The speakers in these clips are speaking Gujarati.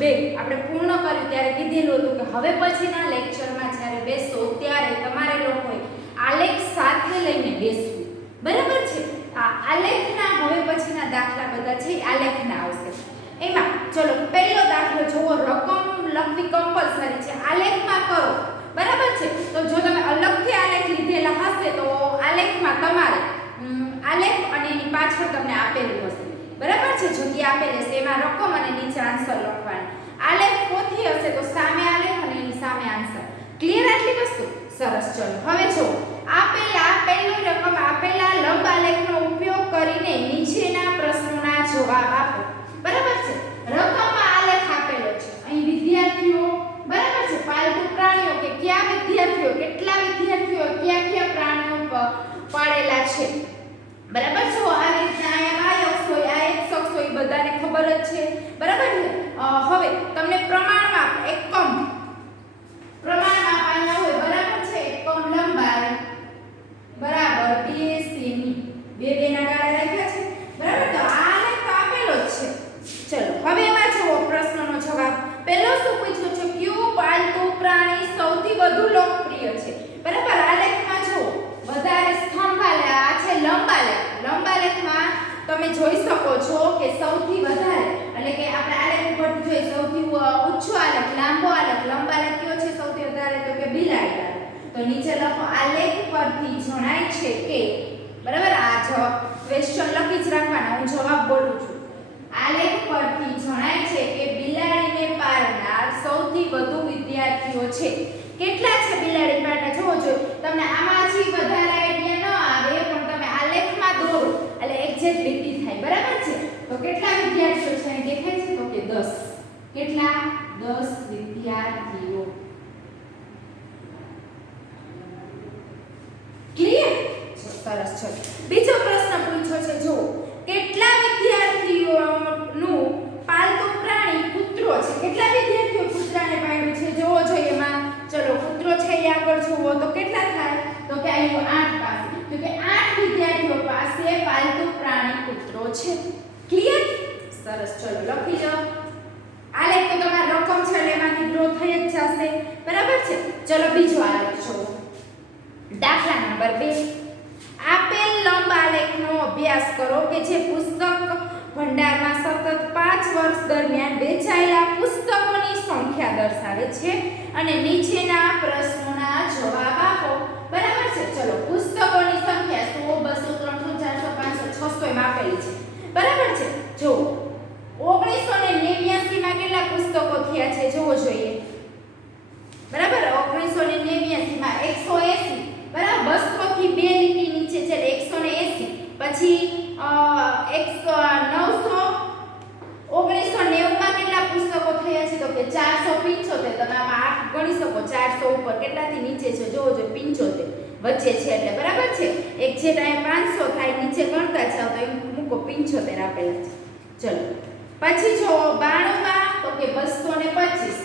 2 આપણે પૂર્ણ કર્યું ત્યારે કીધેલું હતું કે હવે પછીના લેક્ચરમાં જ્યારે બેસો ત્યારે તમારે લોકોએ આલેખ સાથે લઈને બેસવું, બરાબર છે? આ આલેખના હવે પછીના દાખલા બધા છે આલેખના આવશે. એમાં ચલો પહેલો દાખલો જુઓ, રકમ લખવી કમ્પલસરી છે, આલેખમાં કરો, બરાબર છે? તો જો તમે અલગથી આલેખ લીધેલા હશે તો આલેખમાં તમારે આલેખ અને એની પાછળ તમને આપેલું હશે, બરાબર છે? જગ્યા આપેલી હશે, એમાં રકમ અને નીચે આન્સર લખવાના. આલેખ પોથી હશે તો સામે આલેખ અને એની સામે આન્સર. ક્લિયર આટલી વસ્તુ? સરસ. ચલો હવે જો આપેલા પહેલું રકમ આપેલા લંબ આલેખનો ઉપયોગ કરીને નીચેના પ્રશ્નોના જવાબ આપો, બરાબર છે? રકમમાં આલેખ આપેલો છે, અહીં વિદ્યાર્થીઓ, બરાબર છે? પાલતુ પ્રાણીઓ કે કયા વિદ્યાર્થીઓ, કેટલા વિદ્યાર્થીઓ, કયા પ્રાણીઓ પાડેલા છે, બરાબર છે? આવી રીતના અહીંયા y અક્ષ હોય, આ x અક્ષ હોય, બધાને ખબર જ છે, બરાબર છે? હવે તમને પ્રમાણમાં એકમ પ્રમાણમાં પાયા હોય, બરાબર છે? એકમ લંબાઈ બરાબર 2 સેમી, 2 ના ગાળા રાખ્યા છે, બરાબર? તો આ આલેખ તો આપેલો જ છે. ચલો હવે એમાં જુઓ પ્રશ્નનો જવાબ. પહેલો શું પૂછ્યું છે? કયું પાલતુ પ્રાણી સૌથી વધુ લોકપ્રિય છે, બરાબર? આલેખમાં જુઓ વધારે સ્તંભ આલેખ, આ છે લંબાલેખ. લંબાલેખમાં તમે જોઈ શકો છો કે સૌથી વધારે, એટલે કે આપણે આલેખ ઉપરથી જોઈએ સૌથી ઊંચો આલેખ, લાંબો આલેખ, લંબાલેખ કયો છે સૌથી વધારે? તો કે બિલાડી આલેખ. તો નીચે લખો, આલેખ પરથી જણાય છે કે, બરાબર? આ જવાબ ક્વેશ્ચન લખી જ રાખવાના, હું જવાબ બોલું છું. આલેખ પરથી જણાય છે કે બિલાડીને પાળનાર સૌથી વધુ વિદ્યાર્થીઓ છે. કેટલા છે બિલાડી પાળનાર? જોવો જોઈએ તમને આમાંથી વધારે આઈડિયા ન આવે પણ તમે આલેખમાં દોરો એટલે એક્ઝેક્ટલી થાય, બરાબર છે? તો કેટલા વિદ્યાર્થીઓ છે અહીં દેખાય છે? તો કે 10. કેટલા? 10 વિદ્યાર્થીઓ. ક્લિયર? સરસ. ચલો બીજો પ્રશ્ન પૂછ્યો છે, જો કેટલા વિદ્યાર્થીઓનું પાલતુ પ્રાણી કૂતરો છે? કેટલા વિદ્યાર્થીઓ કૂતરાને પાળ્યું છે? જોવો જોઈએ એમાં. ચલો કૂતરો છે એ આગળ જુઓ તો કેટલા થાય? તો કે અહીં 8 પાસે, તો કે 8 વિદ્યાર્થીઓ પાસે પાલતુ પ્રાણી કૂતરો છે. ક્લિયર? સરસ. ચલો લખી લો. આલેખ તો તમારા રકમ છે એટલે એમાંથી ડ્રો થઈ જ જશે, બરાબર છે? ચલો બીજો આલેખ જુઓ. દાખલા નંબર 2. આપેલ લંબ આલેખનો અભ્યાસ કરો કે જે પુસ્તક ભંડારમાં સતત 5 વર્ષ દરમિયાન વેચાયેલા પુસ્તકોની સંખ્યા દર્શાવે છે અને નીચેના પ્રશ્નોના જવાબ આપો, બરાબર છે? ચલો પુસ્તકોની સંખ્યા 100, 200, 300, 400, 500, 600 એમ આપેલી છે, બરાબર છે? જો 1989 માં કેટલા પુસ્તકો થયા છે જોવો જોઈએ, બરાબર? 1989 માં 180, બરાબર? 200 થી 2 લીટી નીચે છે એટલે 180. પછી 1990 માં કેટલા પુસ્તકો થયા છે? તો કે 475. તમે આમાં 8 ગણી શકો, 400 ઉપર કેટલાથી નીચે છે જોવો જોઈએ? 75 વચ્ચે છે એટલે, બરાબર છે? એક છે ત્યાં 500 થાય, નીચે ગણતા જાવ તો એમ મૂકો 75 આપેલા છે. ચલો પછી જો 92 માં તો કે 225,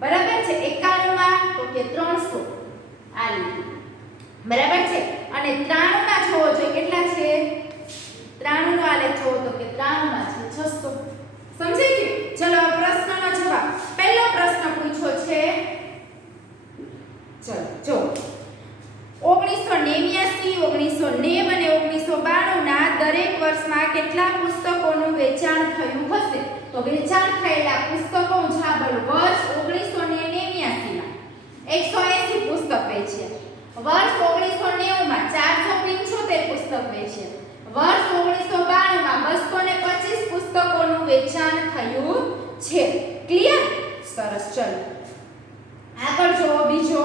બરાબર છે? 91 માં તો કે 300 આ લીટી, બરાબર છે? અને 93 માં જોવો જોઈએ કેટલા છે? 93 નો આલેખ જોવો તો કે 93 માં છે 600. સમજાઈ ગયું? ચલો પ્રશ્નનો જવાબ. પહેલો પ્રશ્ન પૂછ્યો છે, ચલો જો 1989, 1990 અને 1992 ના દરેક વર્ષમાં કેટલા પુસ્તકોનું વેચાણ થયું હશે? તો વેચાણ થયેલા પુસ્તકો જાબલ વર્ષ 1989 માં 180 પુસ્તક વેચ્યા, વર્ષ 1990 માં 475 પુસ્તક વેચ્યા, વર્ષ 1992 માં 225 પુસ્તકોનું વેચાણ થયું છે. ક્લિયર? સરસ. ચલો આગળ જોવો બીજો.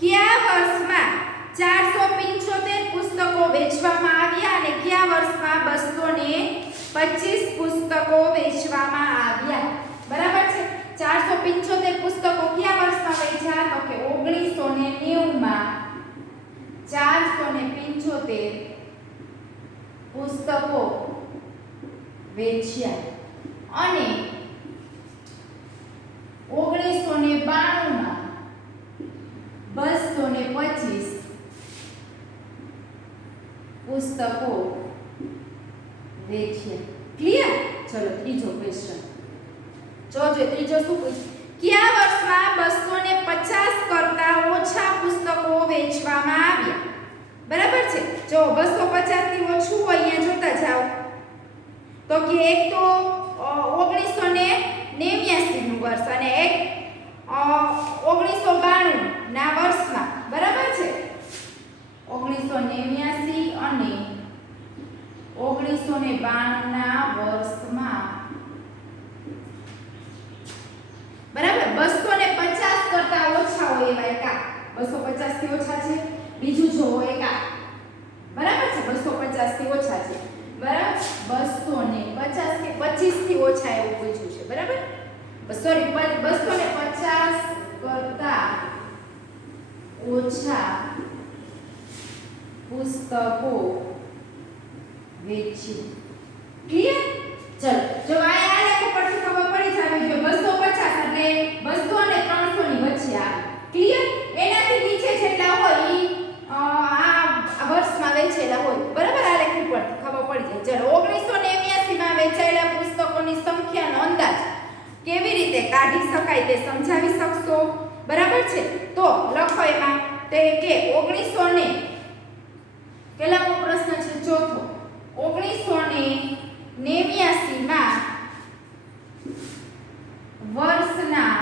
કયા વર્ષમાં 475 પુસ્તકો વેચવામાં આવ્યા અને કયા વર્ષમાં 225 પુસ્તકો વેચવામાં આવ્યા? બરાબર છે? 475 પુસ્તકો કયા વર્ષમાં વેચ્યા? તો કે 1990 માં 475 પુસ્તકો વેચ્યા અને 1992 માં 225 પુસ્તકો વેચ્યા. ક્લિયર? ચલો ત્રીજો ક્વેશ્ચન જોજો. ત્રીજો શું પૂછ્યું? કયા વર્ષમાં 250 કરતા ઓછા પુસ્તકો વેચવામાં આવ્યા? બરાબર છે. જો 250 થી ઓછું હોય અહીંયા જોતા જાઓ તો કે એક તો 1989 નું વર્ષ અને એક 1992 ના વર્ષમાં. બરાબર છે. 1989 અને 1992 ના વર્ષમાં. બરાબર. 250 કરતા ઓછા હોય એવા એકા. 250 થી ઓછા છે. બીજું જો એકા. બરાબર છે. 250 થી ઓછા છે. બરાબર. 250 કે 25 થી ઓછા એવું પૂછ્યું છે. બરાબર. સોરી 250 કરતા ઓછા પુસ્તકો વેચ્યું. ક્લિયર? ચલો જો આ લેખ પરથી ખબર પડી જાવી જોઈએ 250 એટલે 200 અને 300 ની વચ્ચે આવે. ક્લિયર? એનાથી નીચે જેટલા હોય ઈ આ વર્ષમાં વેચેલા હોય. બરાબર. આ લેખ પરથી ખબર પડી જાય. ચલો 1989 માં વેચાયેલા પુસ્તકોની સંખ્યાનો અંદાજ કેવી રીતે કાઢી શકાય તે સમજાવી શકશો? બરાબર છે. તો લખો એમાં તે કે 1900 ને કેટલામો પ્રશ્ન છે? ચોથો. 1989 માં વર્ષના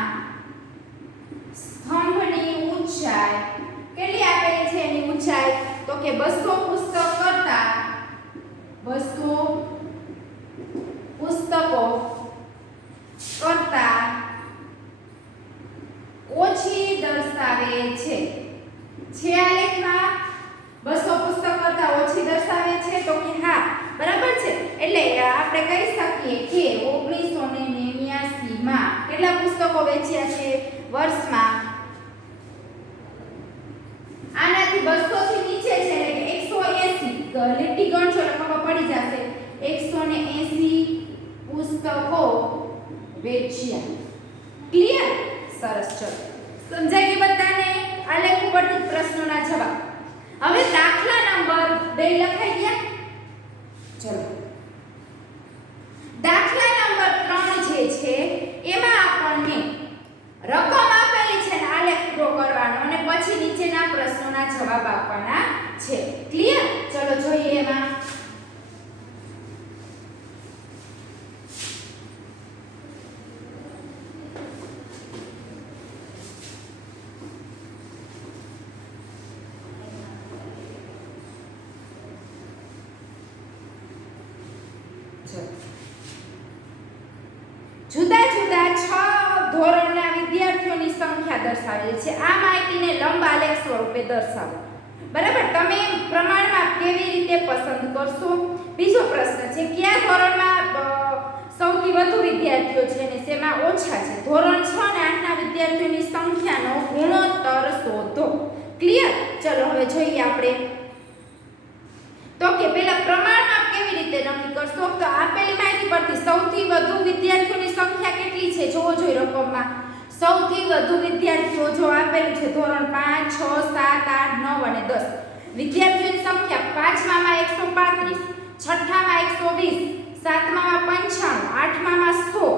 સ્તંભની ઊંચાઈ કેટલી આપેલી છે? એની ઊંચાઈ તો કે 200 પુસ્તક કરતા 200 પુસ્તકો કરતા ઓછી દર્શાવે છે. છે આ લેખમાં 200 પુસ્તક કરતા ઓછી દર્શાવે છે તો કે હા. બરાબર છે. એટલે આપણે કહી શકીએ કે 1989 માં કેટલા પુસ્તકો વેચ્યા છે વર્ષમાં? આનાથી 200 થી નીચે છે એટલે કે 180 લીટી ગણશો એટલે ખબર પડી જશે. 180 પુસ્તકો વેચ્યા. ક્લિયર? સરસ. ચલો સમજાઈ ગયું બધાને? આ લેખ ઉપરથી પ્રશ્નોના જવાબ. હવે દાખલા નંબર 2 લખાઈ ગયા. ચલો દાખલા નંબર 3 જે છે એમાં આપણને રકમ આપેલી છે ને આલેખ ડ્રો કરવાનો અને પછી નીચેના પ્રશ્નોના જવાબ આપવાના છે. ક્લિયર? ચલો જોઈએ એમાં. જુદા જુદા 6 ધોરણના વિદ્યાર્થીઓની સંખ્યા દર્શાવેલી છે. આ માહિતીને લંબ આલેખ સ્વરૂપે દર્શાવો. બરાબર. તમે પ્રમાણમાં કેવી રીતે પસંદ કરશો? બીજો પ્રશ્ન છે કયા ધોરણમાં સૌથી વધુ વિદ્યાર્થીઓ છે અને શેમાં ઓછા છે? ધોરણ 6 અને 8 ના વિદ્યાર્થીઓની સંખ્યાનો ગુણોત્તર શોધો. ક્લિયર? ચલો હવે જોઈએ આપણે. તો કે પહેલા પ્રમાણમાં કેવી રીતે નક્કી કરશો? તો આપેલી માહિતી પરથી સૌથી વધુ વિદ્યાર્થીઓની સંખ્યા કેટલી છે જોવો જોઈએ રકમમાં. સૌથી વધુ વિદ્યાર્થીઓ જો આપેલું છે ધોરણ 5, 6, 7, 8, 9 અને 10. વિદ્યાર્થીઓની સંખ્યા પાંચમામાં 135, છઠ્ઠામાં 120, સાતમામાં 95, આઠમામાં 100,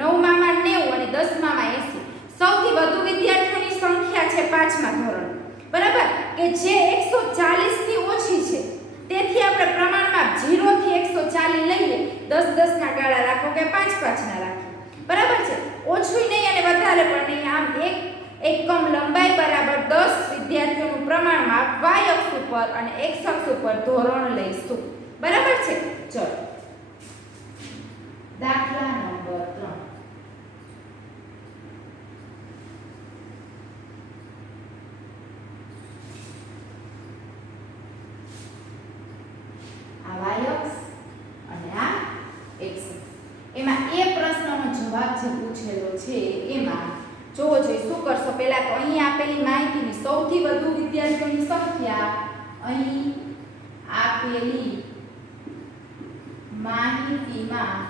નવમામાં 90 અને 10મામાં 80. સૌથી વધુ વિદ્યાર્થીઓની સંખ્યા છે પાંચમા ધોરણ. બરાબર. કે જે 140 થી ઓછી છે. તેથી આપણે પ્રમાણમાં 0 થી 140 લઈએ. 10 10 ના ગાળા રાખો કે 5 5 ના રાખો. બરાબર છે. ઓછું નહીં અને વધારે પણ નહીં. આમ એક એકમ લંબાઈ બરાબર 10 વિદ્યાર્થીઓનું પ્રમાણમાં y અક્ષ ઉપર અને x અક્ષ ઉપર ધોરણ લઈશું. બરાબર છે. ચલો દાખલા નંબર 3. આ y અક્ષ અને આ x અક્ષ. એમાં એ પ્રશ્નનો જવાબ જે પૂછેલો છે એમાં જોવો જોઈએ શું કરશો. પહેલા તો અહીં આપેલી માહિતીની સૌથી વધુ વિદ્યાર્થીઓની સંખ્યા અહીં આપેલી માહિતીમાં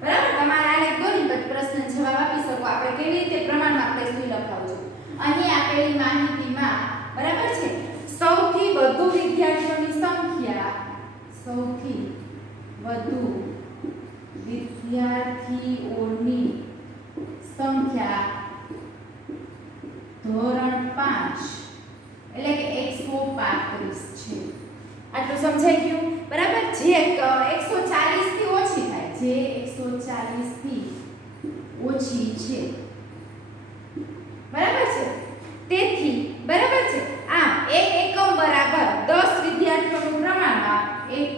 બરાબર તમારે આલેખ દોરીને પછી પ્રશ્ન જવાબ આપી શકો. આપણે કેવી રીતે પ્રમાણમાં આપણે શું લખાવજો. અહીં આપેલી માહિતીમાં બરાબર છે સૌથી વધુ વિદ્યાર્થીઓની સંખ્યા છે. આટલું સમજાઈ ગયું? બરાબર. જે 140 થી ઓછી થાય, જે 140 થી ઓછી છે, બરાબર છે. તેથી બરાબર છે, આમ એક એકમ બરાબર 10 વિદ્યાર્થીઓનું પ્રમાણમાં એક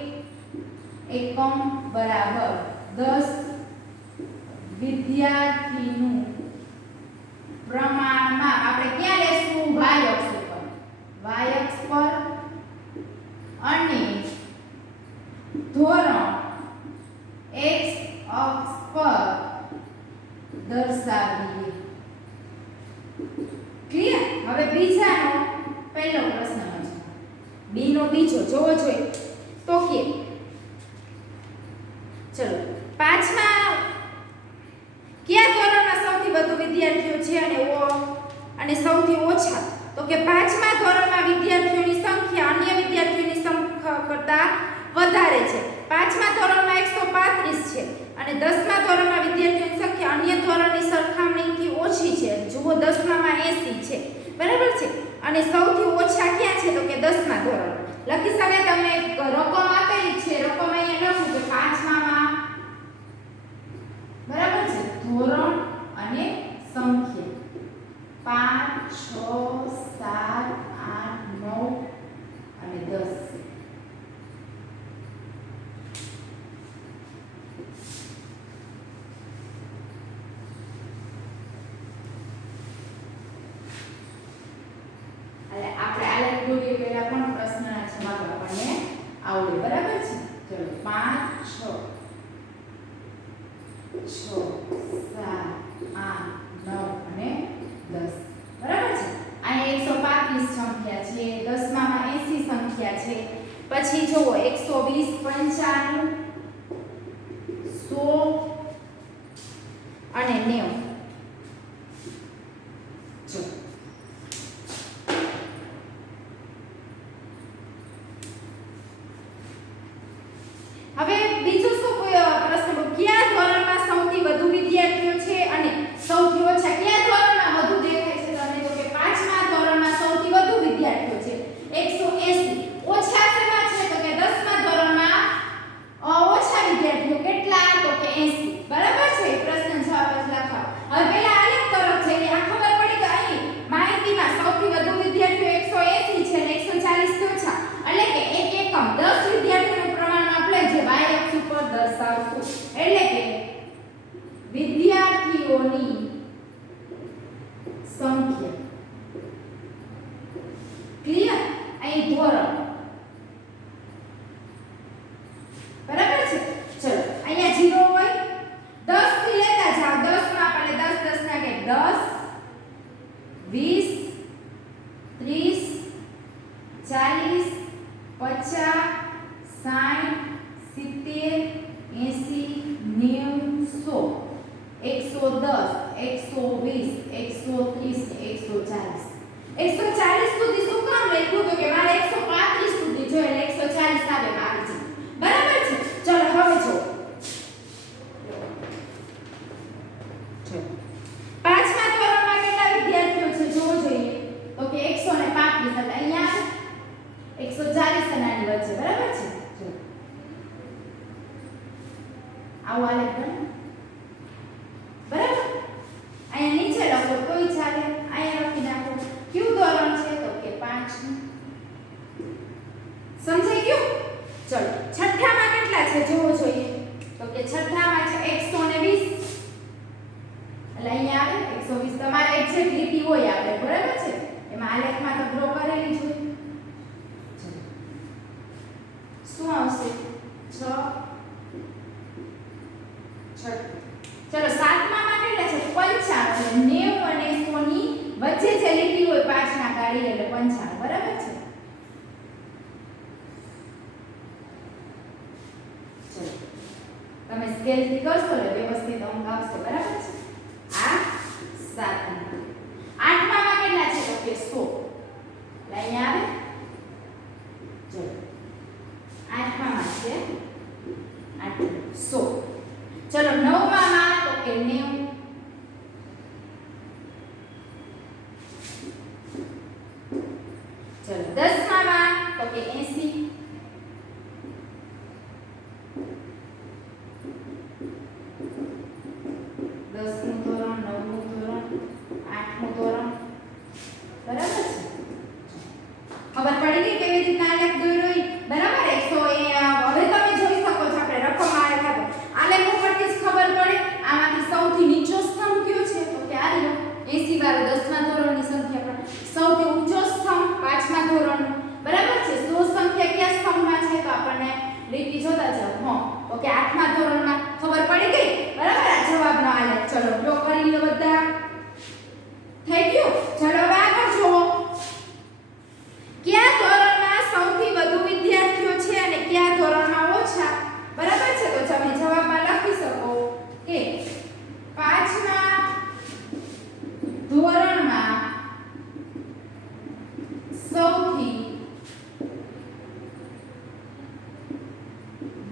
એકમ બરાબર 10 વિદ્યાર્થીનું પ્રમાણમાં આપણે ક્યાં લેશું? y અક્ષ ઉપર, y અક્ષ પર અને ધોરણ x અક્ષ પર દર્શાવીએ. ક્લિયર? હવે બીજાનો પહેલો પ્રશ્ન છે. બી નો બીજો જોવો જોઈએ તો કે ચલો પાંચમા કયા ધોરણમાં સૌથી વધુ વિદ્યાર્થીઓ છે અને સૌથી ઓછા? તો કે પાંચમા ધોરણમાં વિદ્યાર્થીઓની સંખ્યા અન્ય વિદ્યાર્થીઓની સંખ્યા કરતા વધારે છે. પાંચમા ધોરણમાં 135 છે અને 10મા ધોરણમાં વિદ્યાર્થીઓની સંખ્યા અન્ય ધોરણની સરખામણીથી ઓછી છે. જુઓ 10મામાં 80 છે, બરાબર છે. અને સૌથી ઓછા ક્યાં છે? તો કે 10મા ધોરણ. લખી શકાય. તમને એક રકમ આપેલી છે, રકમ અહીંયા લખું કે પાંચમામાં, બરાબર છે, ધોરણ અને સંખ્યા 5 6 7 8 9 અને 10. આપણે આલેખ દોરીએ પહેલા પણ પ્રશ્નના જવાબ આપણને આવડે, બરાબર છે. ચલો 5 6 7 8 9 અને 10, બરાબર છે. અહીંયા 135 સંખ્યા છે, 10મામાં 80 સંખ્યા છે. પછી જુઓ 120 95 100 અને 90. જો હવે બીજું શું પ્રશ્ન? કયા ધોરણમાં સૌથી વધુ વિદ્યાર્થીઓ છે અને સૌથી ઓછા? કયા ધોરણમાં વધુ દેખાય છે તમને? તો કે પાંચમા ધોરણમાં સૌથી વધુ વિદ્યાર્થીઓ છે 180. ઓછા શેમાં છે? તો કે 10મા ધોરણમાં ઓછા વિદ્યાર્થીઓ. કેટલા? તો કે 80, બરાબર છે. પ્રશ્ન જવાબ જ લખાવો. હવે પહેલા આલેખ તરફ જઈએ. આ ખબર પડી કે અહીં માહિતીમાં સૌથી વધુ વિદ્યાર્થીઓ 180 છે અને 140 થી ઓછા, એટલે કે એક એકમ 10 વિદ્યાર્થીઓનું પ્રમાણ આપણે જે y અક્ષ ઉપર દર્શાવશું. એટલે કે વિદ્યાર્થીઓની સંખ્યા. ક્લિયર? અહીં ધોરણ, બરાબર છે. ચલો અહીંયા 0 હોય, 10 થી લેતા જાઓ. 10 માં આપણે 10 10 ના કે 10 20 30 40 50 60 70 80 90 100 110 120 130 140 સુધી શું કામ લખ્યું? તો કે મારે 135 સુધી જોઈએ એટલે 140 આવે આવી છે, બરાબર છે. ચલો હવે જો પાંચમા ધોરણમાં કેટલા વિદ્યાર્થીઓ છે જોવો જોઈએ. તો કે 135 એટલે અહીંયા 140 અને આની વચ્ચે, બરાબર છે. જો આવું આલેખ બને, બરાબર. અહીંયા નીચે લખો તોય ચાલે, અહીંયા લખી નાખો. કયું ધોરણ છે? તો કે 5. સમજાઈ ગયું? ચલો છઠ્ઠામાં કેટલા છે જોવો જોઈએ. તો કે છઠ્ઠામાં છે 120. એટલે અહીંયા આવે 120. તમારે એક્ઝેક્ટ લીટી હોય આપણે, બરાબર છે. એમાં આલેખમાં તો ડ્રો કરેલી છે. શું આવશે? 6 ચલો સાતમામાં કેટલા છે? 95. 90 અને 100 ની વચ્ચે જે લીટી હોય 5 ના કાઢી એટલે 95, બરાબર છે. ચલો તમે સ્કેલ થી કરશો એટલે વ્યવસ્થિત અંક આવશે, બરાબર છે. આ 7. 8મામાં કેટલા છે? તો કે 100. એટલે અહીંયા આવે. ચલો 8મામાં છે 100. ચલો 9મામાં તો કે 90. ચલો 10મામાં તો કે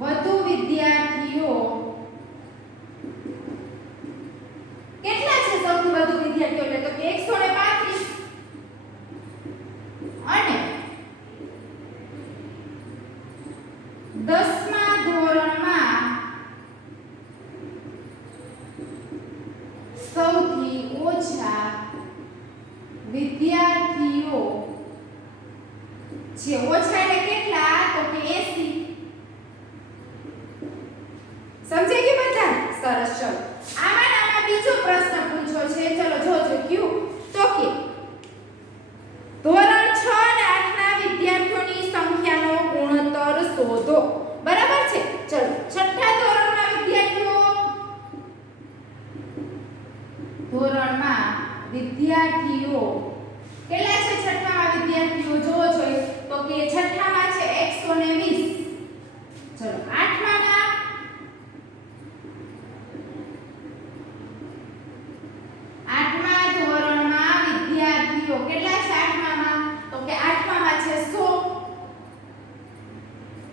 વધુ વિદ્યાર્થીઓ કેટલા છે? સૌથી વધુ વિદ્યાર્થીઓ એટલે તો કે 135 અને 10મા ધોરણમાં સૌથી ઓછા વિદ્યાર્થીઓ છે. ઓછા એટલે કેટલા? તો કે 80. સમજાઈ ગયું બધા? સરસ. ચલો આમાં બીજો પ્રશ્ન પૂછ્યો છે. ચલો જોજો ક્યુ તો કે ધોરણ 6 અને 8 ના વિદ્યાર્થીઓની સંખ્યાનો ગુણોત્તર શોધો. બરાબર છે? ચલો છઠ્ઠા ધોરણના વિદ્યાર્થીઓ ધોરણમાં વિદ્યાર્થીઓ કેટલા છે? છઠ્ઠામાં વિદ્યાર્થીઓ જોવો જોઈએ તો કે છઠ્ઠામાં છે 120. ચલો આઠમામાં આઠમા ધોરણમાં વિદ્યાર્થીઓ કેટલા છે? આઠમામાં તો કે આઠમામાં છે 100.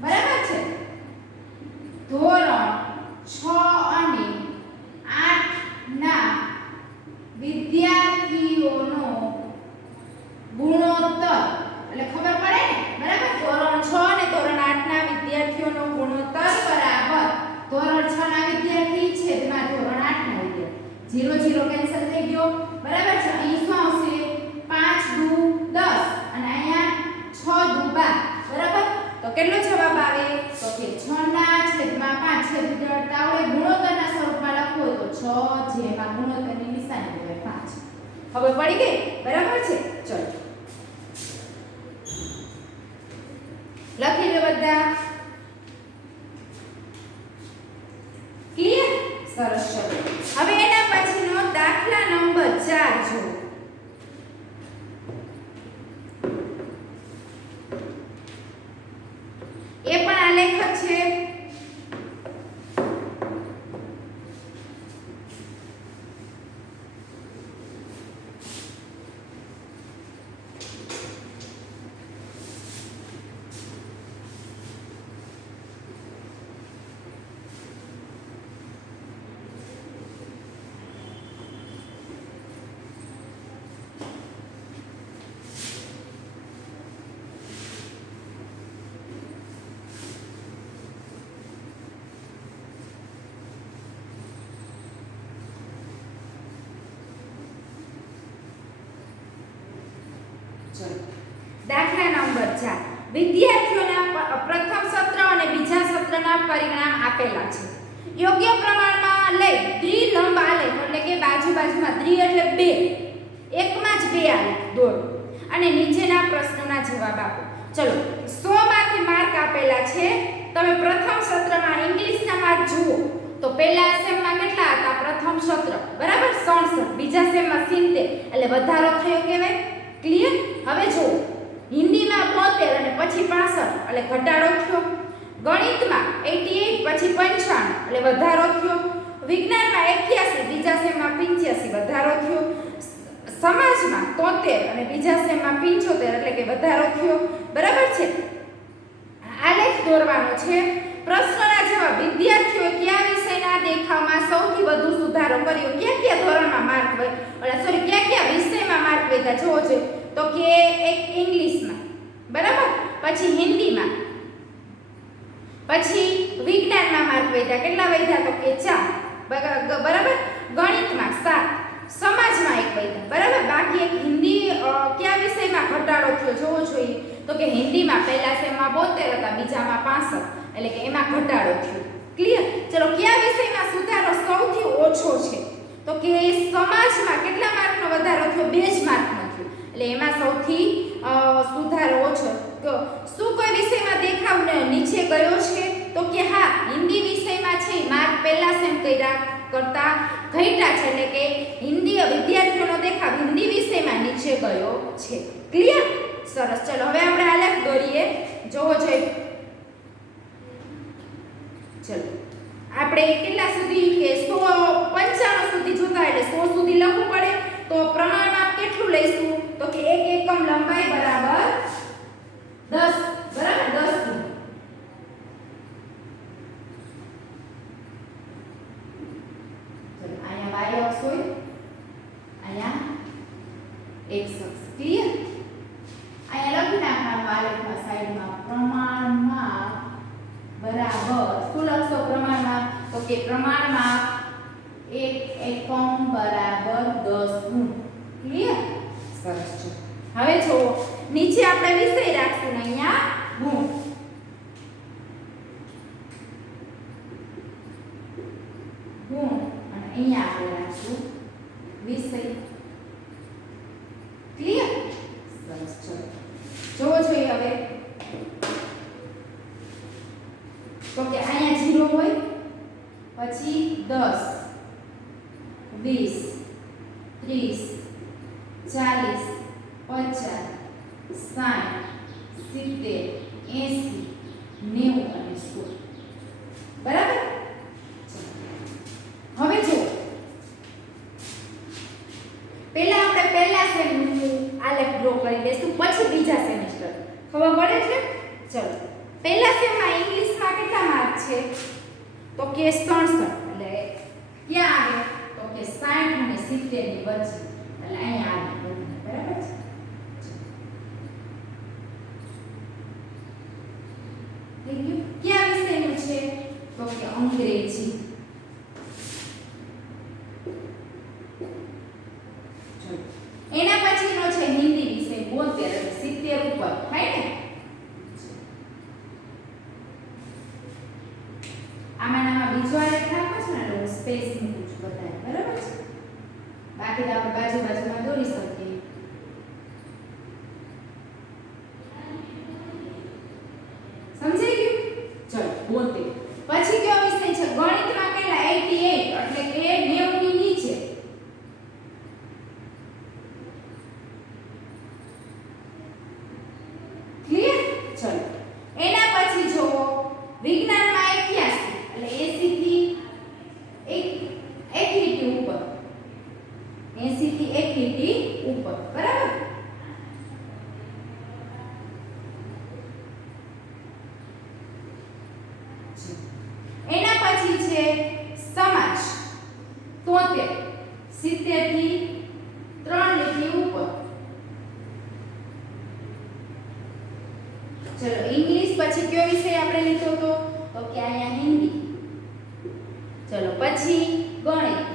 બરાબર છે? ધોરણ 6 અને 8 ના વિદ્યાર્થીઓનો ગુણોત્તર એટલે ખબર પડે ને? બરાબર. ધોરણ 6 અને ધોરણ 8 ના વિદ્યાર્થીઓનો ગુણોત્તર બરાબર ધોરણ 6 ના વિદ્યાર્થી છેદમાં ધોરણ 8 ના વિદ્યાર્થી. 0 0 કેન્સલ થઈ ગયો. બરાબર છે? અહીં શું આવશે? 5 દુ 10 અને અહીંયા 6 દુ 12. બરાબર. તો કેટલો જવાબ આવે? તો કે 6 ના છેદમાં 5 છે. વિદ્યાર્થી આવડે ગુણોત્તરના સ્વરૂપમાં લખવું હોય તો 6 જેમાં ગુણોત્તરની નિશાની હોય 5. ખબર પડી ગઈ? બરાબર છે? ચલો લખી લો બધા. ક્લિયર? સરસ. ચલો હવે એના પછીનો દાખલા નંબર 4 જો. એ પણ આલેખ છે. દાખલા નંબર 4 વિદ્યાર્થીઓના પ્રથમ સત્ર અને બીજા સત્રના પરિણામ આપેલા છે. યોગ્ય પ્રમાણમાં લઈ દ્વિલંબ આલેખ એટલે કે બાજુમાં દ્વિ એટલે બે, એકમાં જ બે આલેખ દોરો અને નીચેના પ્રશ્નોના જવાબ આપો. ચલો 100 માંથી માર્ક આપેલા છે. તમે પ્રથમ સત્રમાં ઇંગ્લિશના માર્ક જુઓ તો પહેલા સેમમાં કેટલા હતા? પ્રથમ સત્ર બરાબર 67, બીજા સેમમાં 70 એટલે વધારો થયો કહેવાય. ક્લિયર? હવે જો હિન્દીમાં 72 અને પછી 65 એટલે ઘટાડો થયો. ગણિતમાં 88 પછી 95 એટલે વધારો થયો. વિજ્ઞાનમાં 81 બીજા સેમમાં 85 વધારો થયો. સમાજમાં 73 અને બીજા સેમમાં 75 એટલે કે વધારો થયો. બરાબર છે? આલેખ દોરવાનો છે. પ્રશ્નના જવાબ વિદ્યાર્થીઓએ કયા વિષયના દેખાવમાં સૌથી વધુ સુધારો કર્યો? કયા ધોરણમાં માર્ક સોરી કયા વિષયમાં માર્ક વધ્યા જોવો જોઈએ તો કે એક ઇંગ્લિશમાં, બરાબર, પછી હિન્દીમાં, પછી વિજ્ઞાનમાં માર્ક વધ્યા. કેટલા વધ્યા તો કે 4, બરાબર. ગણિતમાં 7, સમાજમાં 1 વધ્યા, બરાબર. બાકી એક હિન્દી કયા વિષયમાં ઘટાડો થયો જોવો જોઈએ તો કે હિન્દીમાં પહેલા સેમમાં 72 હતા, બીજામાં 65 એટલે કે એમાં ઘટાડો થયો. ક્લિયર? ચલો કયા વિષયમાં સુધારો સૌથી ઓછો છે તો કે સમાજમાં કેટલા માર્કનો વધારો થયો? 2 જ માર્કનો થયો એટલે એમાં સૌથી સુધારો ઓછો. શું કોઈ વિષયમાં દેખાવ નીચે ગયો છે તો કે હા, હિન્દી વિષયમાં છે માર્ક પહેલા સેમ કરતા ઘટ્યા છે એટલે કે હિન્દી વિદ્યાર્થીઓનો દેખાવ હિન્દી વિષયમાં નીચે ગયો છે. ક્લિયર? સરસ. ચલો હવે આપણે આલેખ દોરીએ. જોવો જોઈએ. ચલો આપણે કેટલા સુધી કે 195 સુધી જોતા એટલે 100 સુધી લખવું પડે તો પ્રમાણમાં કેટલું લઈશું તો કે 1 એકમ લંબાઈ બરાબર 10, બરાબર 10 ગુણ. પ્રમાણમાં 1 એકમ બરાબર 10 ગુણ. ક્લિયર? સરસ છે. હવે જો નીચે આપણે વિષય રાખશું ને અહીંયા ગુણ. ગુણ અને અહીંયા આપણે રાખશું વિષય. ક્લિયર? સરસ. ચલો જોવો જોઈએ હવે તો કે અહીંયા 0 હોય પછી 10 20 30 40 50 60 70 80 90 અને 100. બરાબર? હવે જો પહેલા આપણે પહેલા સેમનું આલેખ ડ્રો કરી દઈશું પછી બીજા સેમેસ્ટર. ખબર પડે છે? ચલો પહેલા સેમમાં ઇંગ્લિશમાં કેટલા માર્ક છે? તો કે 67. એટલે ક્યાં આવે? તો કે 60 અને 70 ની વચ્ચે. એટલે અહીંયા આવે. બરાબર છે? થઈ ગયું? કયા વિષયનું છે? તો કે અંગ્રેજી. એના પછીનો છે હિન્દી વિષય 72 એટલે 70 ઉપર થાય ને. આમાં બીજો આલેખ રાખો છે ને એટલે સ્પેસ મૂકું છું બધાય. બરાબર છે? બાકી તો આપણે બાજુમાં દોરી શકીએ. સમજાઈ ગયું? ચલો 72. પછી કયો વિષય છે? ગણિતમાં કેટલા? 88 એટલે કે 90 ની નીચે. ક્લિયર? ચલો એના પછી જોવો વિજ્ઞાનમાં 81 એટલે 80 થી એક લીટી ઉપર. 80 થી એક લીટી ઉપર. બરાબર? એના પછી છે સમાજ 73 70 થી 3 લીટી ઉપર. ચલો ઇંગ્લિશ પછી કયો વિષય આપણે લીધો તો કે અહીંયા હિન્દી. ચલો પછી ગણિત,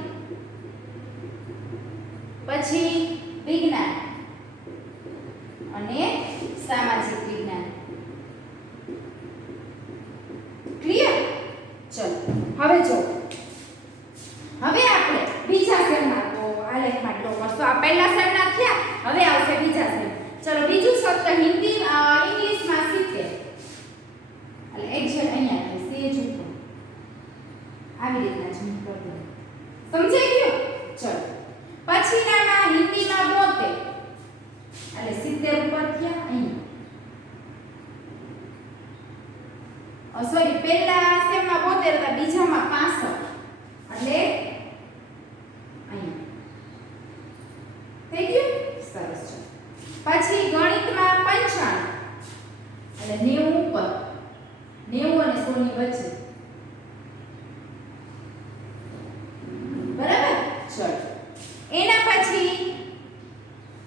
પછી વિજ્ઞાન અને સામાજિક વિજ્ઞાન. ક્લિયર? ચલો હવે જો હવે આપણે બીજા સેમમાં તો આલેખમાં ડ્રો કરશું. આ પહેલા સેમના થયા, હવે આવશે બીજા સેમ. ચલો બીજું સત્ર હિન્દી ઇંગ્લિશમાં 70 એટલે એક્ઝેક્ટ અહીંયા થાય સેજ ઉપર આવી રીતના ઝૂમ કરી દો. સમજાઈ ગયું? ચલો પછીના હિન્દીમાં 72 એટલે 70 ઉપર થયા અહીંયા. સોરી પહેલા સેમમાં 72 હતા, બીજામાં 65 એટલે અહીંયા. થઈ ગયું? સરસ છે. પછી ગણિતમાં 95 એટલે 90 ઉપર, 90 અને 100 ની વચ્ચે. બરાબર? ચલો એના પછી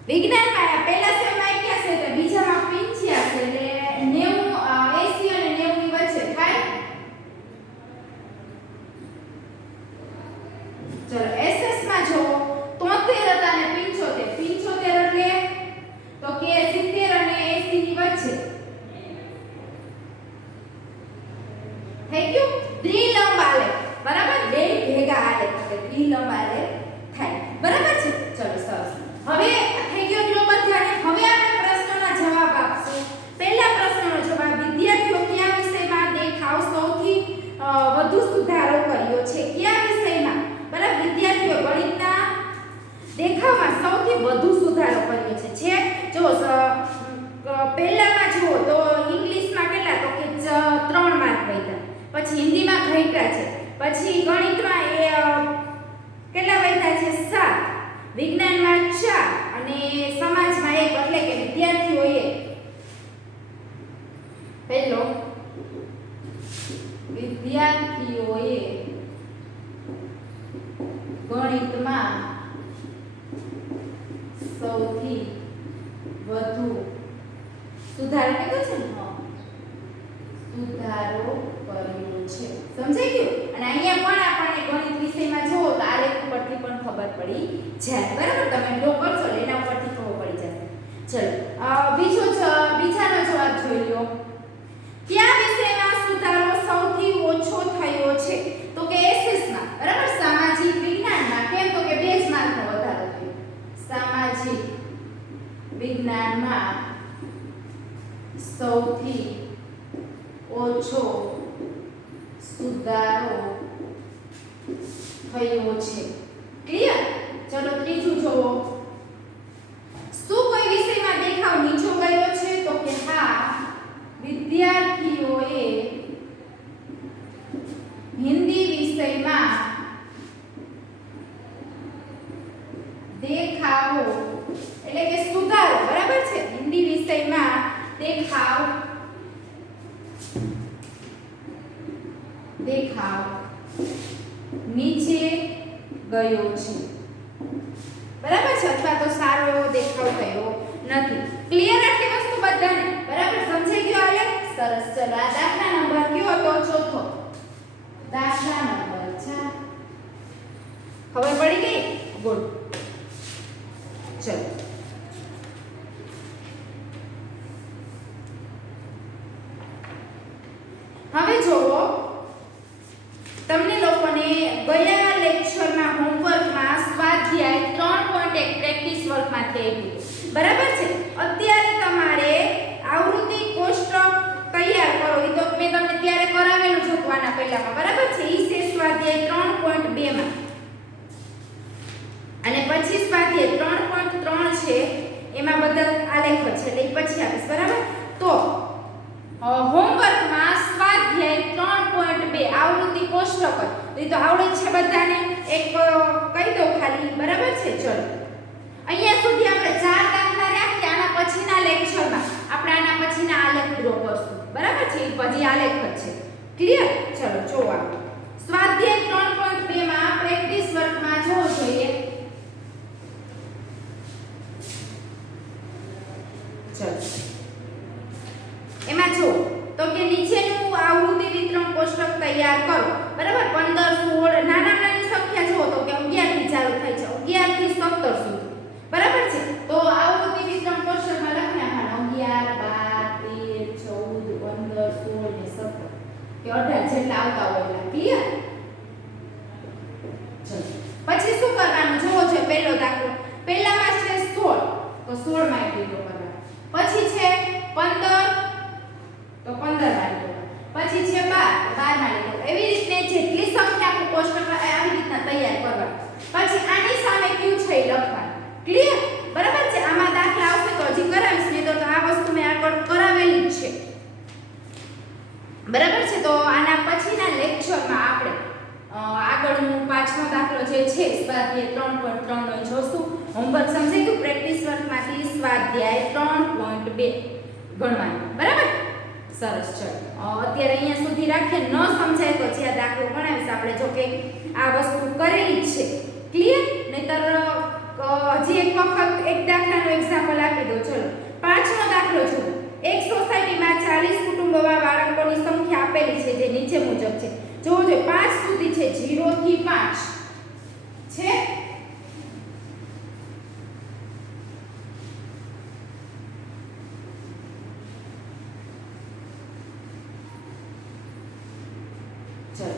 વિજ્ઞાનમાં પહેલા સેમમાં 81 એટલે બીજામાં 85 એટલે 90 80 અને 90 ની વચ્ચે થાય. ચલો એસએસ માં જો 73 હતા અને 75 એટલે તો કે 70 અને 80 ની વચ્ચે. થઈ ગયું? દ્વિલંબ આલેખ. બરાબર? બે ભેગા આલેખ એટલે દ્વિલંબ આલેખ થાય. બરાબર છે? ચલો સરસ. હવે થઈ ગયો એટલો બધું. હવે આપણે પ્રશ્નોના જવાબ આપશું. પહેલા પ્રશ્નનો જવાબ વિદ્યાર્થીઓ કયા વિષયમાં દેખાવ સૌથી વધુ સુધારો કર્યો છે? કયા વિષયમાં? બરાબર? વિદ્યાર્થીઓ ગણિતના દેખાવમાં સૌથી વધુ સુધારો કર્યો છે. જો પહેલામાં જુઓ તો ઇંગ્લિશમાં કેટલા? તો કે 3 માર્ક વધ્યા. પછી હિન્દીમાં ઘટ્યા છે. પછી ગણિતમાં કેટલા વધ્યા છે? 7. વિજ્ઞાનમાં 4 અને સમાજમાં 1. એટલે કે વિદ્યાર્થીઓએ પહેલો ગણિતમાં સૌથી વધુ સુધારો કર્યો છે ને? સુધારો કર્યો છે. સમજાઈ ગયું? અને અહીંયા પણ આપણને ગણિત વિષયમાં જુઓ તો આલેખ ઉપરથી પણ ખબર પડી જાય. બરાબર? તમે ડ્રો કરશો એટલે એના ઉપરથી ખબર પડી જશે. ચલો બીજાનો જવાબ જોઈ લો. કયા વિષયમાં સુધારો સૌથી ઓછો થયો છે? તો કે એસએસ માં. બરાબર? સામાજિક વિજ્ઞાનમાં. કેમ? તો કે 2 માર્કનો વધારો થયો. સામાજિક વિજ્ઞાનમાં સૌથી ઓછો સુધારો થયો છે. ક્લિયર? ચલો ત્રીજું જોવો. શું કોઈ વિષયમાં દેખાવ નીચો ગયો છે? તો કે હા, વિદ્યાર્થીઓએ હિન્દી વિષયમાં દેખાવો એટલે કે સુધારો. બરાબર છે? હિન્દી વિષયમાં દેખાવ નીચે ગયો છે. બરાબર છે? અથવા તો સારો એવો દેખાવ થયો નથી. ક્લિયર આટલી વસ્તુ બધાને? બરાબર? સમજાઈ ગયો આલેખ? સરસ. ચલો આ દાખલા નંબર કયો હતો? ચોથો. દાખલા નંબર 4. ખબર પડી ગઈ? ગુડ. ચલો હવે જોવો, તમને લોકોને ગયા લેક્ચરના હોમવર્કમાં સ્વાધ્યાય 3.1 પ્રેક્ટિસ વર્કમાંથી આપ્યું. બરાબર છે? અત્યારે તમારે આવૃત્તિ કોષ્ટક તૈયાર કરો. એ તો મેં તમને ત્યારે કરાવેલું જોકવાના પહેલામાં. બરાબર છે? ઈ છે સ્વાધ્યાય 3.2 માં. અને પછી સ્વાધ્યાય 3.3 છે, એમાં બધા આલેખ છે એટલે ઈ પછી આપીશ. બરાબર? તો હોમવર્કમાં સ્વાધ્યાય 3.2 આવૃત્તિ કોષ્ટક. એ તો આવડે છે બધાને? એક કહી દઉં ખાલી. બરાબર છે? ચલો અહીંયા સુધી આપણે 4 દાખલા રાખ્યા. આના પછીના લેક્ચરમાં આપણે આના પછીના આલેખ ડ્રો કરશું. બરાબર છે? એ પછી આલેખ જ છે. ક્લિયર? ચલો જોવા. સ્વાધ્યાય 3.2 માં પ્રેક્ટિસ વર્કમાં જોવો જોઈએ. ચલો એમાં જો તો કે નીચેનું આવૃત્તિ વિતરણ કોષ્ટક તૈયાર કરો. બરાબર? 15 16 નાની સંખ્યા જો તો કે 11 થી ચાલુ થાય છે. 11 થી 17 સુધી. બરાબર છે? તો આવૃત્તિ વિતરણ કોષ્ટકમાં લખી નાખવાનું 11 12 13 14 15 16 ને 17 કે 18 જેટલા આવતા હોય એટલા. ક્લિયર? ચલો પછી શું કરવાનું જોવો છે. પહેલો દાખલો. પહેલામાં છે 16 તો 16 માં એટલી કરવાનું. પછી છે 15 તો 15 માં લીધો. પછી છે 12 12 માં લીધો. એવી રીતે જેટલી સંખ્યા આપો કોષ્ટક આવી રીતના તૈયાર કરવા. પછી આની સામે ક્યુ છે એ લખવાનું. ક્લિયર? બરાબર છે? આમાં દાખલા આવશે તો હજી કરાવીશ, નહીં તો આ વસ્તુ મેં આગળ કરાવેલી જ છે. બરાબર છે? તો આના પછીના લેક્ચરમાં આપણે આગળનું 5મો દાખલો જે છે સ્વાધ્યાય 3.3 નો જોશું. હોમવર્ક સમજાઈ ગયું? પ્રેક્ટિસ વર્કમાંથી સ્વાધ્યાય 3.2 ગણવાનું. બરાબર? સરસ. ચલો અત્યારે અહીંયા સુધી રાખીએ. ન સમજાય તો જે આ દાખલો ગણાવીશ આપણે, જો કે આ વસ્તુ કરેલી જ છે. ક્લિયર? નહીતર હજી એક વખત એક દાખલાનો એક્ઝામ્પલ આપી દો. ચલો 5મો દાખલો જુઓ. એક સોસાયટીમાં 40 કુટુંબોમાં બાળકોની સંખ્યા આપેલી છે જે નીચે મુજબ છે. જોવો જોઈએ 5 સુધી છે. 0 થી 5 છે. ચલો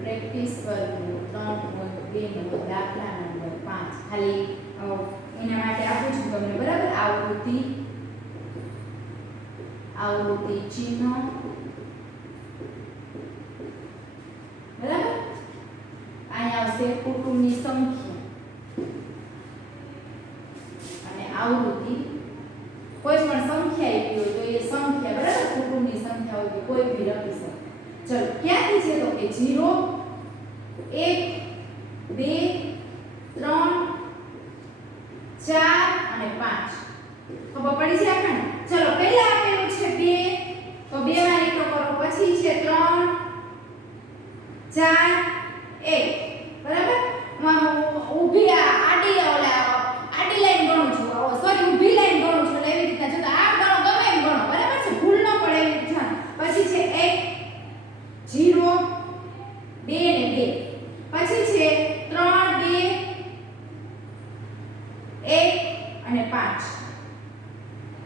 પ્રેક્ટિસ વર્ગનો 3.2 નો દાખલા નંબર 5 ખાલી એના માટે આપું છું તમને. બરાબર? આવૃત્તિ ચિહ્ન. બરાબર? અહીંયા આવશે કુટુંબની સંખ્યા અને આવૃત્તિ. કોઈ પણ સંખ્યા આપી હોય તો એ સંખ્યા. બરાબર? કુટુંબની સંખ્યા હોય તો કોઈ બી લખી શકે. ચલો ક્યાંથી છે? તો કે 0 1 2 3 4 અને 5. ખબર પડી છે આપણને? ચલો પહેલા આપેલું છે 2 તો 2 માં લીટો કરો. પછી છે 3 4 1. બરાબર? ઊભી આડી લાઈન ગણું છું. સોરી ઊભી લાઈન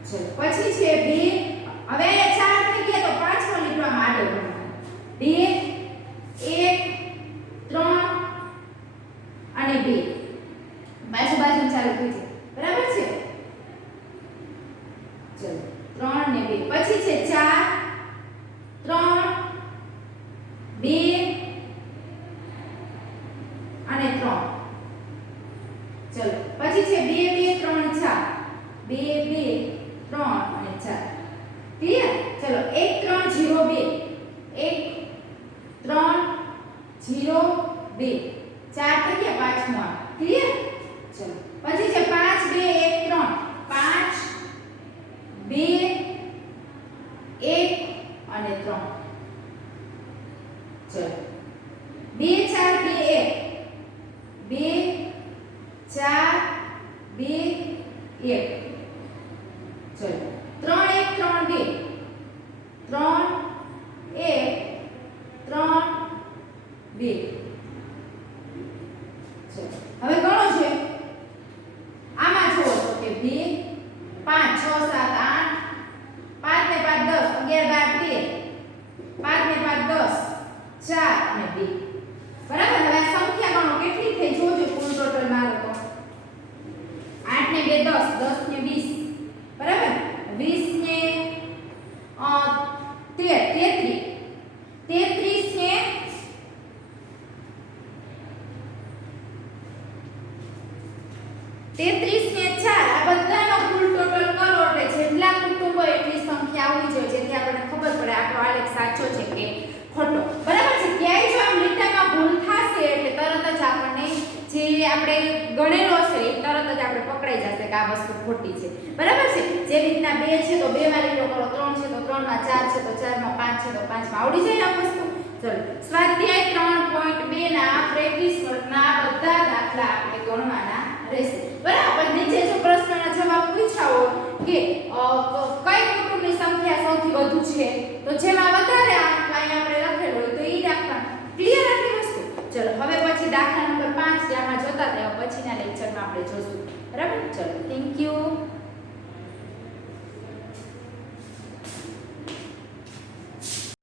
ચલો પછી છે 2 હવે 4 થઈ ગયા તો પાંચમો લીટો આમ આડો ગણવાનો 2 1 3 અને 2 બાજુ બાજુ ચાલુ થઈ જાય બરાબર છે ચલો 3 ને 2 પછી છે 4 3 2 અને 3 ચલો પછી છે 2 2 3 4 2 2 3 અને 4 ક્લિયર ચલો 1 3 0 2 1 3 0 2 4 થઈ ગયા પાંચમો આ ક્લિયર ચલો પછી છે 5 2 1 3 5 2 1 અને 3 ચલો 2 4 2 1 2 4 2 1 ચલો 3 1 3 2 3 1 3 2 ચલો હવે ગણો છે આમાં જુઓ તો કે 2 5 6 7 8 5 ને 5 10 11 12 5 ને 5 10 4 અને 2 બરાબર હવે આ સંખ્યા ગણો કેટલી થઈ જોજો કુલ ટોટલ મારો તો 8 ને 2 10 10 ને 20 બરાબર 20 ને 33 33 ને 33 ને 4 આ બધાનો કુલ ટોટલ કરો એટલે જેટલા કુટુંબો એટલી સંખ્યા આવવી જોઈએ જેથી આપણને ખબર પડે આપણો આલેખ સાચો છે કે ખોટો બરાબર છે ક્યાંય જો આમ લીટામાં ભૂલ થશે એટલે તરત જ આપણને જે આપણે ગણેલો છે એ તરત જ આપણે પકડાઈ જશે કે આ વસ્તુ ખોટી છે બરાબર છે જે રીતના 2 છે તો 2 માં લીટો કરો 3 છે તો 3 માં 4 છે તો 4 માં 5 છે તો 5 માં આવડી જાય આ વસ્તુ ચલો સ્વાધ્યાય 3.2 ના પ્રેક્ટિસ વર્ગના બધા દાખલા આપણે ગણવાના રહેશે બરાબર નીચે જો પ્રશ્નના જવાબ પૂછાવો કે કઈ કુટુંબની સંખ્યા સૌથી વધુ છે તો જેમાં વધારે અંક અહીં આપણે લખેલો હોય તો એ દાખલા ક્લિયર આટલી વસ્તુ ચલો હવે પછી દાખલા નંબર 5 જે આમાં જોતા હતા પછીના લેક્ચરમાં આપણે જોશું બરાબર ચલો થેન્ક યુ